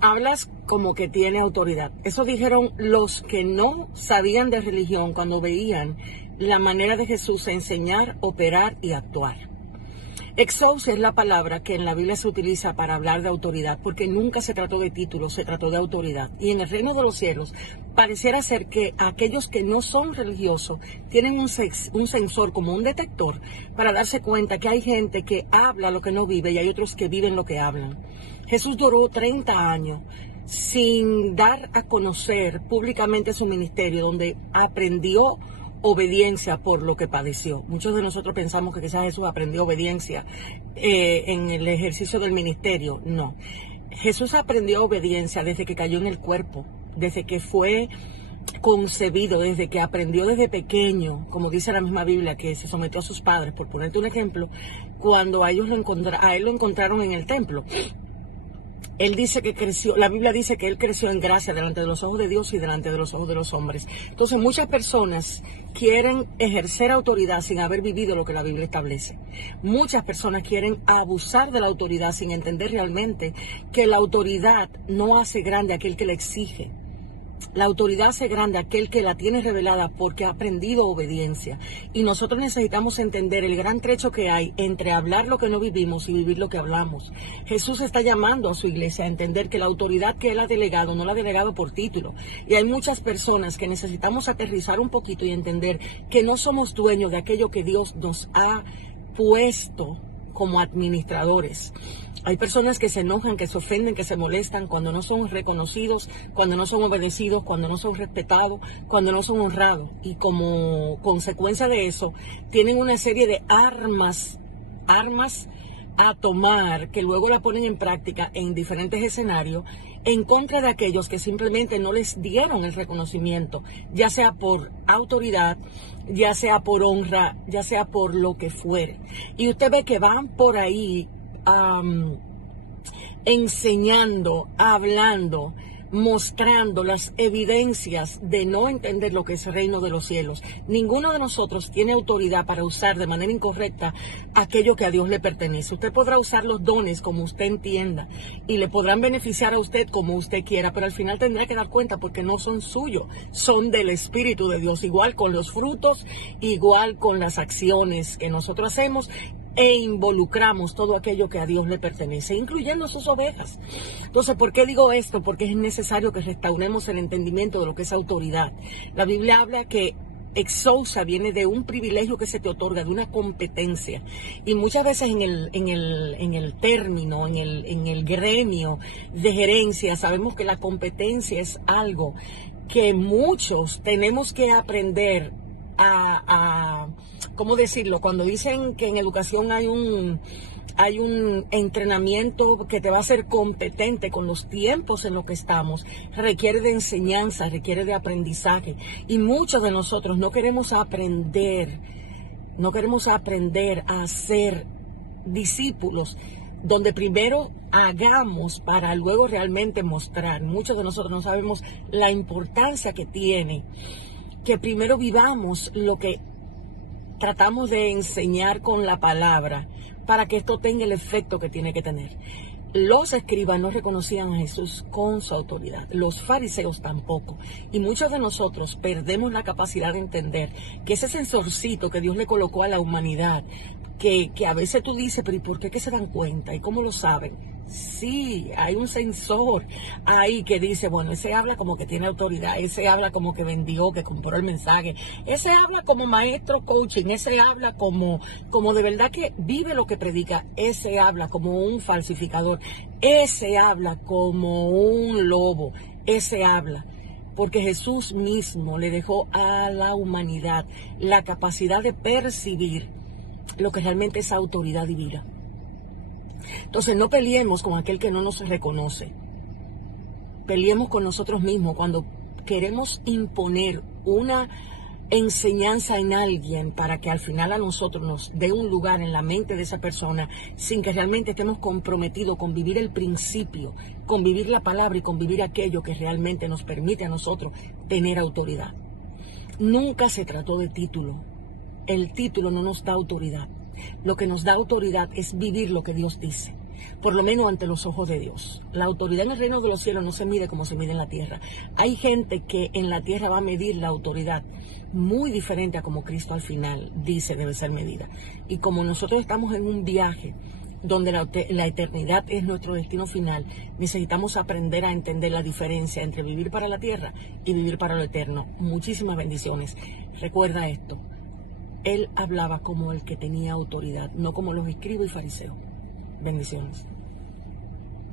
Hablas como que tiene autoridad. Eso dijeron los que no sabían de religión cuando veían la manera de Jesús enseñar, operar y actuar. Exous es la palabra que en la Biblia se utiliza para hablar de autoridad, porque nunca se trató de títulos, se trató de autoridad. Y en el reino de los cielos pareciera ser que aquellos que no son religiosos tienen un sensor, como un detector, para darse cuenta que hay gente que habla lo que no vive y hay otros que viven lo que hablan. Jesús duró 30 años sin dar a conocer públicamente su ministerio, donde aprendió obediencia por lo que padeció. Muchos de nosotros pensamos que quizás Jesús aprendió obediencia en el ejercicio del ministerio. No. Jesús aprendió obediencia desde que cayó en el cuerpo, desde que fue concebido, desde que aprendió desde pequeño, como dice la misma Biblia, que se sometió a sus padres, por ponerte un ejemplo, cuando a él lo encontraron en el templo. Él dice que creció, la Biblia dice que él creció en gracia delante de los ojos de Dios y delante de los ojos de los hombres. Entonces muchas personas quieren ejercer autoridad sin haber vivido lo que la Biblia establece. Muchas personas quieren abusar de la autoridad sin entender realmente que la autoridad no hace grande a aquel que la exige. La autoridad hace grande a aquel que la tiene revelada porque ha aprendido obediencia. Y nosotros necesitamos entender el gran trecho que hay entre hablar lo que no vivimos y vivir lo que hablamos. Jesús está llamando a su iglesia a entender que la autoridad que Él ha delegado no la ha delegado por título. Y hay muchas personas que necesitamos aterrizar un poquito y entender que no somos dueños de aquello que Dios nos ha puesto como administradores. Hay personas que se enojan, que se ofenden, que se molestan cuando no son reconocidos, cuando no son obedecidos, cuando no son respetados, cuando no son honrados. Y como consecuencia de eso, tienen una serie de armas a tomar, que luego la ponen en práctica en diferentes escenarios, en contra de aquellos que simplemente no les dieron el reconocimiento, ya sea por autoridad, ya sea por honra, ya sea por lo que fuere. Y usted ve que van por ahí enseñando, hablando, mostrando las evidencias de no entender lo que es el reino de los cielos. Ninguno de nosotros tiene autoridad para usar de manera incorrecta aquello que a Dios le pertenece. Usted podrá usar los dones como usted entienda y le podrán beneficiar a usted como usted quiera, pero al final tendrá que dar cuenta porque no son suyos, son del Espíritu de Dios, igual con los frutos, igual con las acciones que nosotros hacemos e involucramos todo aquello que a Dios le pertenece, incluyendo sus ovejas. Entonces, ¿por qué digo esto? Porque es necesario que restauremos el entendimiento de lo que es autoridad. La Biblia habla que exousa viene de un privilegio que se te otorga, de una competencia. Y muchas veces en el término, en el gremio de gerencia, sabemos que la competencia es algo que muchos tenemos que aprender ¿cómo decirlo? Cuando dicen que en educación hay un entrenamiento que te va a hacer competente con los tiempos en los que estamos, requiere de enseñanza, requiere de aprendizaje. Y muchos de nosotros no queremos aprender a ser discípulos, donde primero hagamos para luego realmente mostrar. Muchos de nosotros no sabemos la importancia que tiene que primero vivamos lo que tratamos de enseñar con la palabra para que esto tenga el efecto que tiene que tener. Los escribas no reconocían a Jesús con su autoridad, los fariseos tampoco. Y muchos de nosotros perdemos la capacidad de entender que ese sensorcito que Dios le colocó a la humanidad, que a veces tú dices, pero ¿y por qué que se dan cuenta? ¿Y cómo lo saben? Sí, hay un sensor ahí que dice, bueno, ese habla como que tiene autoridad, ese habla como que vendió, que compró el mensaje, ese habla como maestro coaching, ese habla como de verdad que vive lo que predica, ese habla como un falsificador, ese habla como un lobo, ese habla. Porque Jesús mismo le dejó a la humanidad la capacidad de percibir lo que realmente es autoridad divina. Entonces no peleemos con aquel que no nos reconoce. Peleemos con nosotros mismos cuando queremos imponer una enseñanza en alguien para que al final a nosotros nos dé un lugar en la mente de esa persona sin que realmente estemos comprometidos con vivir el principio, con vivir la palabra y con vivir aquello que realmente nos permite a nosotros tener autoridad. Nunca se trató de título. El título no nos da autoridad. Lo que nos da autoridad es vivir lo que Dios dice. por lo menos ante los ojos de Dios. La autoridad en el reino de los cielos no se mide como se mide en la tierra. Hay gente que en la tierra va a medir la autoridad muy diferente a como Cristo al final dice debe ser medida. Y como nosotros estamos en un viaje donde la eternidad es nuestro destino final, necesitamos aprender a entender la diferencia entre vivir para la tierra y vivir para lo eterno. Muchísimas bendiciones. Recuerda esto, él hablaba como el que tenía autoridad, no como los escribas y fariseos. Bendiciones.